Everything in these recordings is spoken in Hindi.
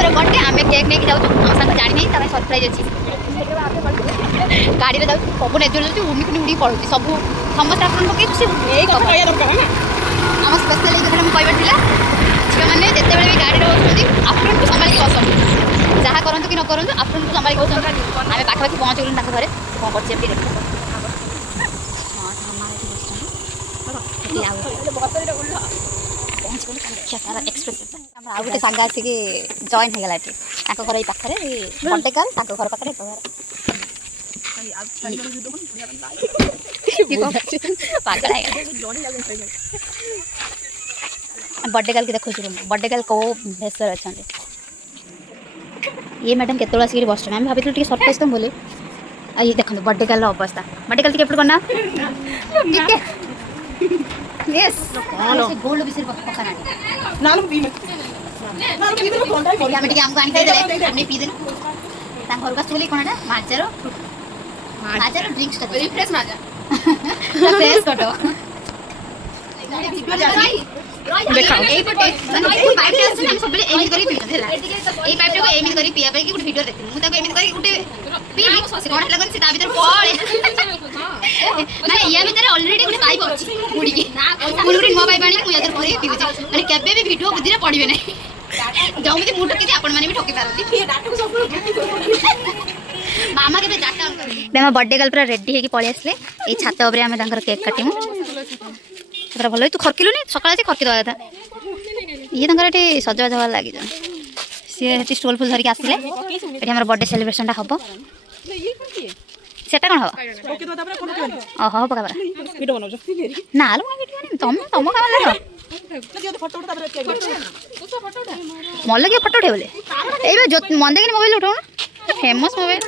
मोर बर्थडे आम केक नहीं जाऊँ साथ जानी नहीं तमें सरप्राइज अच्छी गाड़ी में जाऊँ सब नेचुर जाऊँ उड़ी कुड़ी उड़ी पड़ू सब समस्त आप पकई आम स्पेशल ये कथा मुझे कहबार झील मैंने जिते भी गाड़ी बसुँच आफ्टरनून को संभाली बसुँ जहाँ करूँ कि न करूँ आफ्टरनून को संभाली बसुँ आम पाखापाखि पहुँचलु घरे कौन कर एक्सप्रेस आउ गोटे सांग आसिक जॉइन होगा ये घर ये पाखे बर्थडे गर्ल घर पाखे बर्थडे गर्ल की देखो बर्थडे गर्ल कौ भेष अच्छा ये मैडम केत आसिक बस आम भाई सरप्राइज तुम बोले ये देखो बर्थडे गर्ल अवस्था बर्थडे गर्ल के करना यस गोल्ड विषय पका ना आमको आनी खाई पीदेलु घर का आसली कौन माजार माजार ड्रिंक्स रिफ्रेश माजा फ्रेश कट ऑलरेडी गोटे पाइप अच्छी बुड़ी गोटे नुआ पाइप आनी मुझे पीऊँ मैंने केवे भी भिड बुद्धि पड़े ना जमी मुझे ठकी आपण मैंने भी ठकी पारती मामा के बर्थडे गर्ल पूरा रेडी होगी पलि आसले ये छात उपर आम केक काटमु भल तू खरकिलु नहीं सकाल से खरकी देवा कथा ये ये सजबाज हबार लगी सी स्टोल फुल धरिक आसिले ये बर्थडे सेलिब्रेशन हम सेटा कौन हम ओह पका ना तुम तुम क्या मन लगे फटो उठे बोले मन देखिए मोबाइल उठाऊ फेमस मोबाइल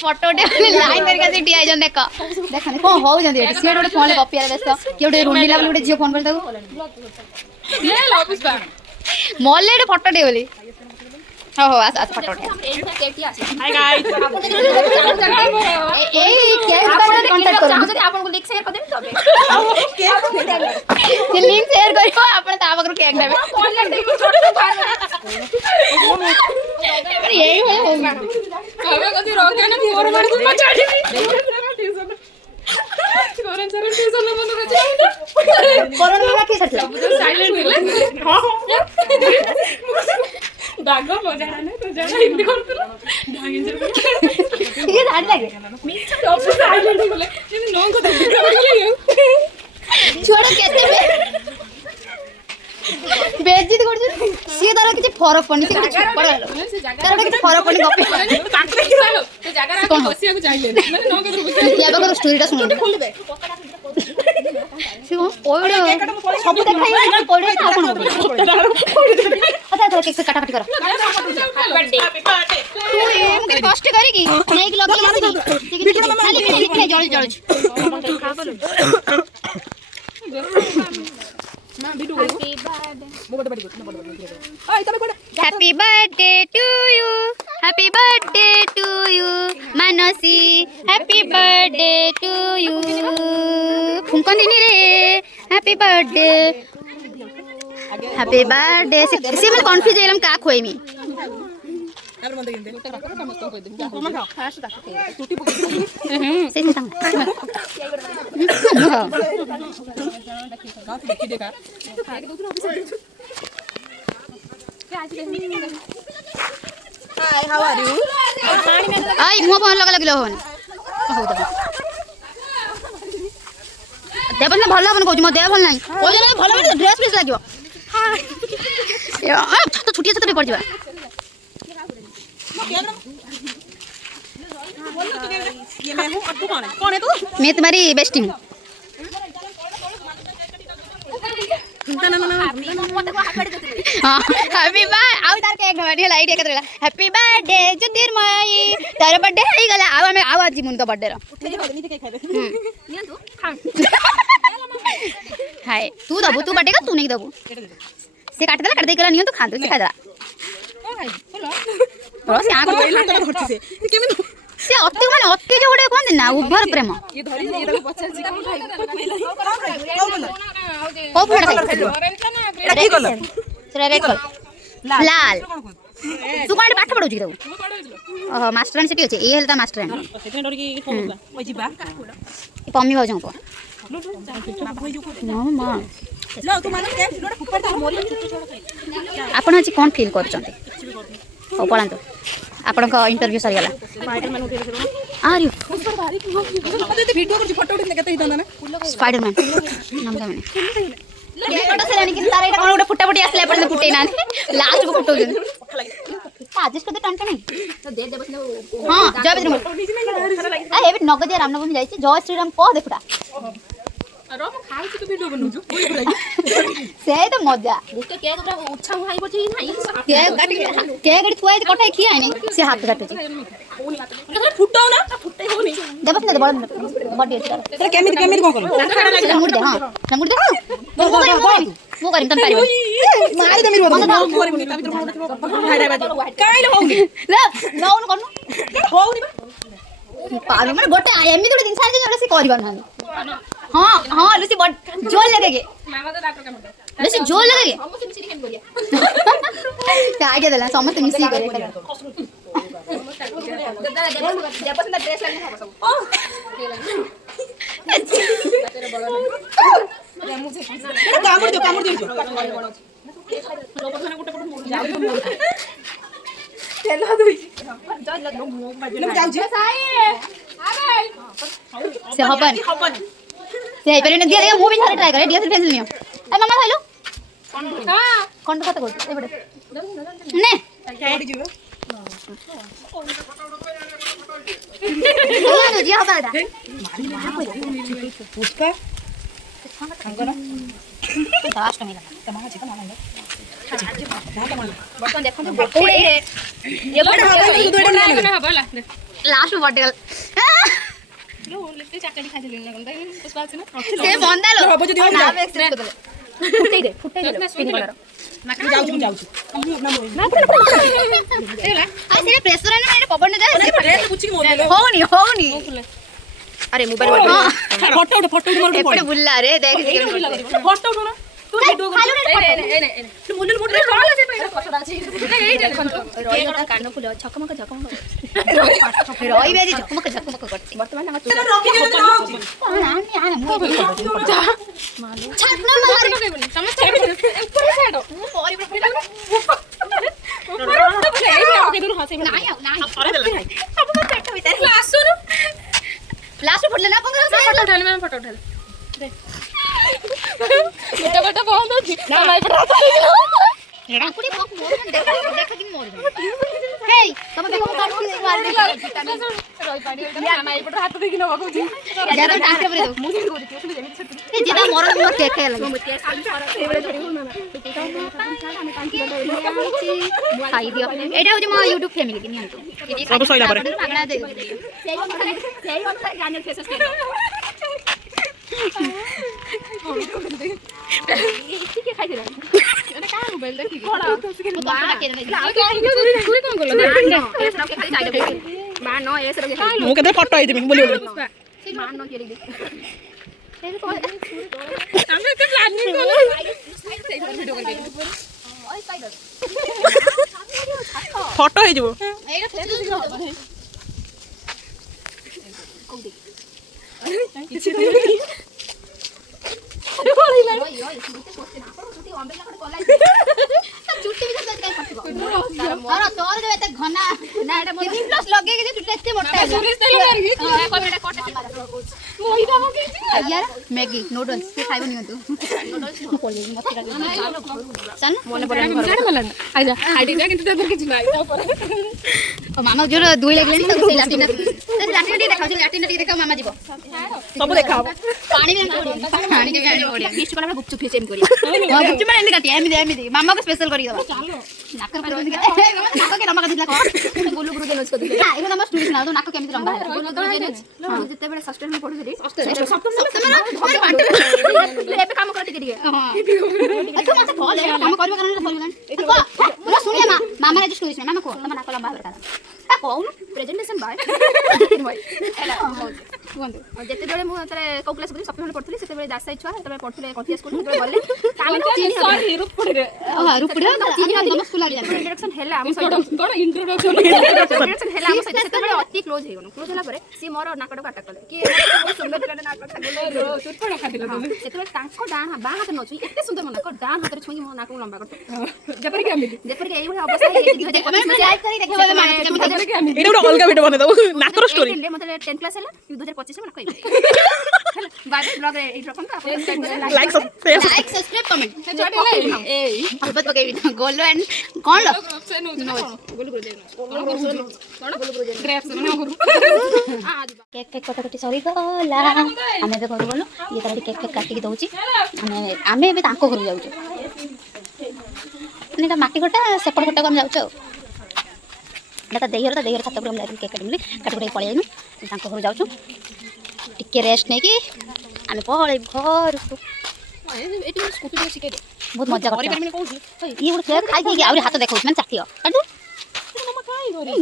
फटो उठे लाइन करके ठिया देख देख कौन हो सी गोटे फोन गपियार व्यस्त किए गोटे रोंडीला बोले गोटे झील फोन कर मल फटो उठे बोली हो हो आस आस फटो उठे हाय गाइस ए केक बारे कांटेक्ट करो जदी आपन को लिंक शेयर कर देबे तबे ये लिंक शेयर करियो आपन ता बगर केक देबे अरे यही है हमें कदी रोक के ना मोर मार को मचाड़ी कोरन सर ट्यूशन में मन रचे कोरन में की सटला साइलेंट दिले दागो मजा ना तो जाना हिंदी करतलो दागिन जर ये दाड लागे मीठा ऑफिस साइलेंट बोले ये नो को दे छोड़ केते बेइज्जत कर सी तार किछ फरक पड़नी से चुप कर तार किछ फरक पड़नी गपे पाखरे तो जगह रा बसिया को चाहिए माने नो को या बगर स्टोरीटा सुन खोल दे सी को ओडे सब देखाई कोडे था कोन अच्छा केक से काटाकाटी कर बर्थडे तू ये कष्ट करी की नहीं कि लगे खाली लिखे जळ जळ happy birthday to you Mansi happy birthday to you फुंकन दिनी रे हैप्पी बर्थडे से मैं कन्फ्यूज हेलम का खोइमी Hi, how are you? आई मुंह पर लगा लगिलो होन हो तो देबन ना भल लागन कहू म देह भल नाही ओ जे नाही भल माने ड्रेस पीस लागियो हां या छत छुटी छत रे पड़ जबा ये मैं हूं और तू कौन है तू मैं तुम्हारी बेस्टी हूं हैप्पी बर्थडे आउ तार केक बढ़िया लाइट एक देला हैप्पी बर्थडे ज्योतिर्मयी तार बर्थडे हे गला आउ हमें आउ आज मुन तो बर्थडे रो नीचे केक खाए नियन तू खा हाय तू दबु तू बर्थडे का तू नहीं दबु से काट देला काट दे गला नियन तो खा दे खा देला ओ भाई बोलो बस यहां को धरती से केमिन से अति माने अति जो गुडे कोन ना उभर प्रेम ये धरी ये ताको बच्चा जी का भाई ओ फड़ा एटा की कलर ସେଟା ରେଡ୍ କଲର୍ ଲାଲ ତୁ କ'ଣ ପାଠ ପଢ଼ଉଛୁ କି ତାକୁ ଓହୋ ମାଷ୍ଟରାଣୀ ସେଠି ଅଛି ଏଇ ହେଲେ ତା ମାଷ୍ଟରାଣୀ ପମି ଭାଉଜଙ୍କ ପୁଅ ଆପଣ ଆଜି କ'ଣ ଫିଲ୍ କରୁଛନ୍ତି ହଉ ପଳାନ୍ତୁ ଆପଣଙ୍କ ଇଣ୍ଟରଭ୍ୟୁ ସରିଗଲା ଆରେ ସ୍ପାଇଡରମ୍ୟାନ୍ ତାର ଏଇଟା କ'ଣ ଗୋଟେ ଫୁଟାଫୁଟି ଆସିଲା ଏପର୍ଯ୍ୟନ୍ତ ଫୁଟେଇ ନାହାନ୍ତି ଲାଷ୍ଟକୁ ଫୁଟଉଛନ୍ତି ଆଜେଷ୍ଟ କରିଦେ ଟଙ୍କା ନାହିଁ ହଁ ଜୟ ବିଦ୍ରମ ଏବେ ନଗଦିଆ ରାମନବମୀ ଯାଇଛି ଜୟ ଶ୍ରୀରାମ କହ ଦେଖୁଟା ସେ ତ ମଜା କେକ୍ ଏଠି ଥୁଆ ହେଇଛି କଟା ଖିଆ ହେଇନି ସେ ହାତ କାଟୁଛି ଦେବସ୍ମିତା ବଡି ଅଛି ମୁଡ଼ି ଦେ ହଁ ମୁଡ଼ି ଦେ ମୁଁ କରିବି ତମେ ପାରିବ ମାନେ ଗୋଟେ ଏମିତି ଗୋଟେ ଜିନିଷ ଆଣିଛି ଯୋଉଟା ସେ କରିପାରୁନାହାନ୍ତି हाँ हाँ लुसी जोर लगेगी लुसी जोर लगेगी आइडिया देला समस्त मिसी करे कामुड़ दो से हबन से पेरेंट दिया देगा वो भी सारे ट्राई करे डीएसएल पेंसिल नियो ए मामा खाइलो कोन कत को ए बडे ने कैडी जीव ना जी हबा दा पुष्पा अंगन 10 टमी लगा तमा छी त मामा बर्तन देखो तो बकोड़े ये बड़े हबा लास्ट में बर्थडे से बंदा लो नाम एक्सप्रेस कर दे फुटे दे स्पिन कलर ना जाऊ ना आ से प्रेशर ना एटा पवन जा प्रेस कुछ की मोर होनी अरे मोबाइल फोटो मार एपड़े बुल्ला रे देख फोटो उठो ना तू वीडियो कर ए मुंडल मुंडल कॉल আছে पे কষ্ট আছে এই দেখুন রই ওটা কান্ন ফুল ঝকমক রই বেজি ঝকমক করছে বর্তমানে আমার চুল রকি দিও আমি আনা মু যা মালু ছাড়না মার তুমি ছেড়ে উপরে ছাড়ো মু পরি পরি ওকে দূর হাসে না আরে দেলা अब मैं पेट भीतर लास्ट फुटले ना फोटो उठा ले मैं फोटो उठा ले बेटा बहुत अच्छी ना भाई पड़ा एड़ा कुड़ी बक मोर देख कि मोर हे तब देखो काट के मार दे रोई पाडी एटा ना एपट हाथ देखि न बकु जी जा तो टाके परे दो मुझे को देखि सुन जेमी छट ए जेदा मोर मोर केक के लगे केक खाली सर एबे थोड़ी हो ना हमें कांची खाई दियो एटा हो जे म YouTube फैमिली के नियंतो सब सइला परे पागला दे सेई अनुसार गाने फेसस के के खाइ दिला एटा का मोबाइल देखि कोडा बाड़ा के नहीं कुई कोन करलो ना एस राव के खाली डायलॉग मा नो एस राव के मु केते फोटो आई देबी बोली मा नो के लिख दे को हम के प्लानिंग कोलो वीडियो कर दे ओय स्पाइडर फोटो हे जबो एटा फेसबुक किछि चुट्टी भी तो काय पटको और तोर जो एते घना ना एटा मोर प्लस लगे के चुट्टी एते मोटा है सुरेश तेल मारगी हां कोइ एटा कोटे मोही दाम के यार मैगी नूडल्स के खाइबो नि तू नूडल्स कोले मत चल मोने बोला आइजा आइडी जा किंतु तोर किछि नाही ता पर ओ मामा जोर दुई लागले नि तो से लाटिन देखाउ देखा मामा जीव सब देखा पानी में पानी के गाड़ी ओडिया फिस्ट वाला गुपचुप फिस्ट एम करी हां गुपचुप में एंदी काटी एमी मामा को स्पेशल करी दबा नाक पर बंद नाक के लंबा दिला गोलू गुरु जेलस को दिला हां एगो नंबर स्टोरी सुना दो नाक केमिति लंबा है गोलू गुरु जेलस हां जते बेले सस्टेन में पढु छली सप्तम घर बांटे एबे काम करते के हां अच्छा मत कॉल है काम करबे कारण बोललन बोला सुनिए मामा ने जो स्टोरी सुना मामा को तम नाक लंबा है कहून प्रेजेंटेशन बाय एला कुंदु ଯେତେବେଳେ ମୁଁ କୋଉ କ୍ଲାସ୍ ପଢୁଥିଲି ସପ୍ତମ ପଢୁଥିଲି ସେତେବେଳେ ଦାସାଇ ଛୁଆ ସେତେବେଳେ ପଢୁଥିଲେ କଠିଆ ସ୍କୁଲ ସେତେବେଳେ ଗଲେ ରୁପୁଡିରେ ତମ ସ୍କୁଲ ଆଗେ ଇଣ୍ଟ୍ରୋଡକ୍ସନ ହେଲା ଆମ ସହିତ କଣ ଇଣ୍ଟ୍ରୋଡକ୍ସନ ହେଲା ଆମ ସହିତ ସେତେବେଳେ ଅତି କ୍ଲୋଜ ହେଇଗଲୁ କ୍ଲୋଜ ହେଲା ପରେ ସିଏ ମୋର ନାକଟାକୁ ଆଟାକ କଲେ କି ସୁନ୍ଦର ପିଲାଟା ନାକଟା ସେତେବେଳେ ତାଙ୍କ ବାଁ ହାତ ନଛୁଇଁ ଏତେ ସୁନ୍ଦର ମୋ ନାକ ଡାହାଣ ହାତରେ ଛୁଇଁ ମୋ ନାକକୁ ଲମ୍ବା କରିଥିଲେ ଯେପରିକି ଏଇଭଳି ଅବସ୍ଥା ଅଲଗା ଭିଡିଓ ବନେଇ ଦବୁ ନାକର ଷ୍ଟୋରି ମତେ 10 କ୍ଲାସ୍ ହେଲା 2025 ନାକ ହେଇଗଲା ବାଏ ବ୍ଲଗ ଏଇ ରକମ ତ ଆପଣ ଲାଇକ୍ ସବସ୍କ୍ରାଇବ କମେଣ୍ଟ अलबत पकेबी गोलो एंड कौन लो केक फेक कटाकटी सरी गला आमे बे घर गलो ये तार केक फेक काटी दउची आमे बे तांको घर जाउछु नेटा माटी घटा सेपट घटा हम जाउछु नेटा देहर छात पर हम जाई केक काटी पळे आइनु तांको घर जाउछु टिके रेस्ट नै की आमे पळे घर एटी स्कूटी पे सिके दे बहुत मजा करते ये गोटे केक खाई खाई आउरी हाथ देखौ माने चाटियो काटू मम्मा काई धरि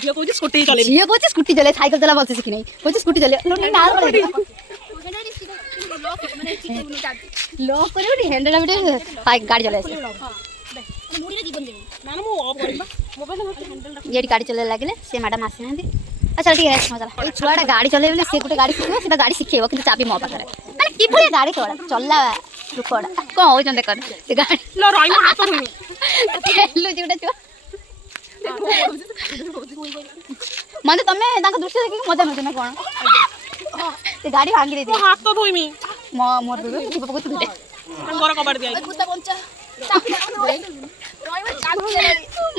झियो कहू स्कूटी चले ये कोची स्कूटी चले साइकिल चला बस सिखि नै कोची स्कूटी चले ना लॉक करियो नी हैंडल बिटे बाइक गाड़ी चले ये गाड़ी चले लागले से मैडम आसी नांदी अच्छा ठीक है मजा ए छुआडा गाड़ी चले बोले से गुटे गाड़ी शिखिबो सेटा गाड़ी शिखेबो किंतु चाबी मो पाखरे माने की भले गाड़ी चला लुकोडा को हो जंदे कर से गाड़ी लो रही हाथ धोई खेलु जी गुटे छुआ माने तमे ताका दृश्य देखि मजा नते ना कोन से गाड़ी भांगी दे हाथ तो धोईमी मोर दे की बाबू तू दे घर कबाड़ दिया कुत्ता बंचा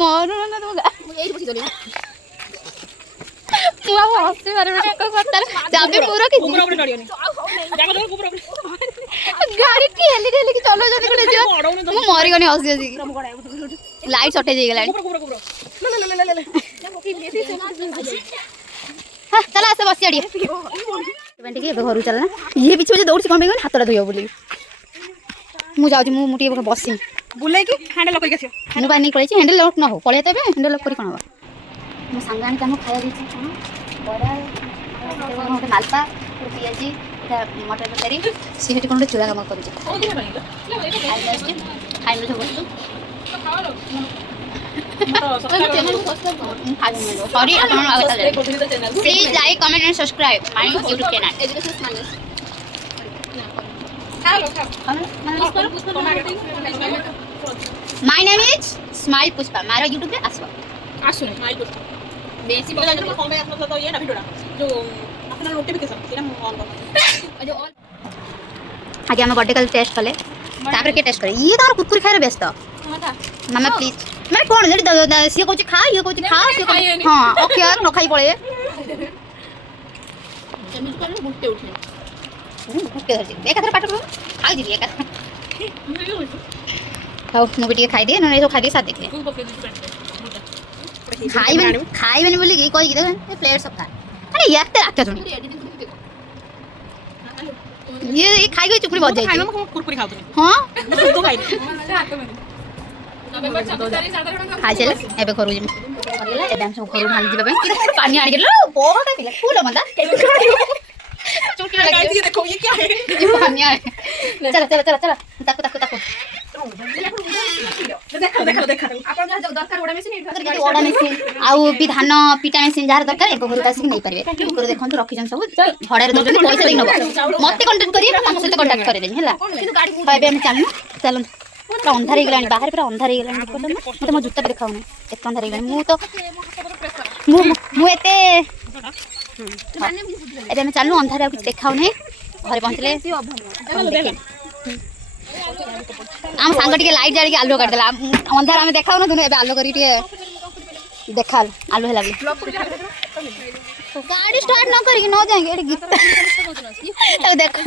मोर ना तू एई बसी चली मुआ हस्ती मारे बेटा को करतार चाबी पूरा की ऊपर ऊपर डरियो नहीं जाको धर ऊपर ऊपर गाड़ी की हेली की चलो जने कोले जो मु मरी गनी हसी हसी लाइट सटे जे गेला ऊपर ऊपर ले हां चला से बस आड़ी बेंटी के घर चलना ये पीछे जे दौड़ छी कोन बेगन हातला धोयो बोली मु जाउची मु मुटी बसिम बुले की हैंडल लॉक करके मु बाय नहीं पळै छी हैंडल लॉक न हो पळे तबे हैंडल लॉक करी कोन हो मो संगानी कामो खाया दी छी बड़ा मोटे मालपा पियाजी मटर तरकारी सी हेटी कोन चूड़ा काम करू छी खाइ न वस्तु sorry please like comment and subscribe my YouTube channel my name is smile Pushpa मारा यूट्यूब पे आसो स्माइल पुष्पा बेसी बोला जब कम में अपना तो ये ना वीडियोटा जो अपना नोटिफिकेशन सेरा ऑन कर जो ऑल आगे हम बर्थडे कल टेस्ट कले तापर के टेस्ट करे ये तार कुकुर खाए व्यस्त मामा प्लीज मैं कोन जड़ी सी कोची खा ये कोची खा हां ओके यार न खाई पळे जमीन कर गुट्टे उठे गुट्टे धरती एक थर पाट खाई जी एक हाउ मु भी खाई दे न ए खाई दे साथ देखे खाई मैंने बोली कि कोई किधर प्लेट सब खा अरे यार ते आके सुन ये खाई गई चुपड़ी बज जाई खाइलो मैं कुरकुरी खाऊ तुम हां तो खाई खाई चले एबे करू जी करला एबे हम सब करू भांग जीबे कि पानी आनी गेलो बहुत पिला फूल मंदा चुटकी लगा ये देखो ये क्या है ये पानी आए चल ताको देखा आपण जा दरकार ओडा मेसिन ओडा मेसिन आउ भी धान पिटा मेसिन जार दरकार एक घर कासी नहीं पारे ऊपर देखन रखिजन सब भड़ारे दजन पैसा दे नबो मते कांटेक्ट करी हम सहित कांटेक्ट करे देनी हला किंतु गाड़ी एबे हम चलन पूरा अंधार हो गलानी बाहर पूरा अंधार हो गलानी मते मो जूता देखाउ नै एत अंधार हो गलानी मु एते एबे हम चलनु अंधार आ कुछ देखाउ नै घरे पहुंचले आम सांग टिके लाइट जाली के आलू काट देला अंधार आमे देखाउ न दुनु एबे आलू करी टिके देखाल आलू हे लागले गाड़ी स्टार्ट न करी न जाएंगे एडी गीत तब देखो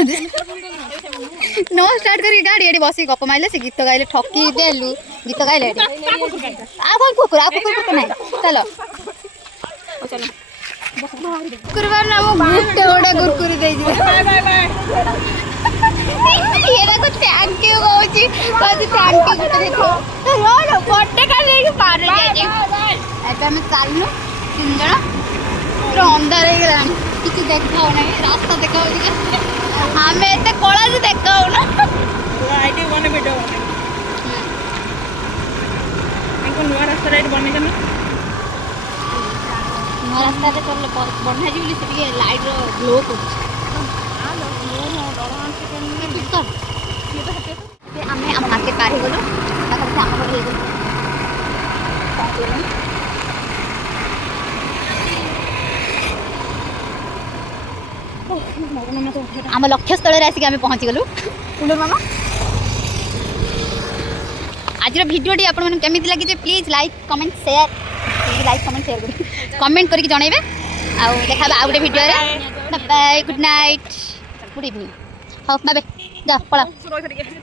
नो स्टार्ट करी गाड़ी एडी बसी गप माइले से गीत गाइले ठकी देलु गीत गाइले एडी आ कोन कुकुर नहीं चलो चलो कुरबान नाम गुट्टे ओडा कुरकुरी दे जी बाय बाय बाय ये देखो thank you Kochi Kochi thank you Gutte देखो रो बर्थडे का ले पार जाए एबे हम चालनु तीन जण पूरा अंधार हो गला किसी देखा ना रास्ता देखा आम एत कला जे देखा आईटी बने वीडियो बने नुआ रास्ता राइट बने करना नुआ रास्ता बना जी से लाइट ग्लो कर आम आम मार्केट पार हो गलु आम आम लक्ष्य स्थल आसिक आम पहुँची गलु मामा आज भिडियोटी आपन केमी लगी please like comment share like comment share comment करके जनइबे आउ देखा आउ गोटे video bye good night good evening हाँ बाय जा पड़ा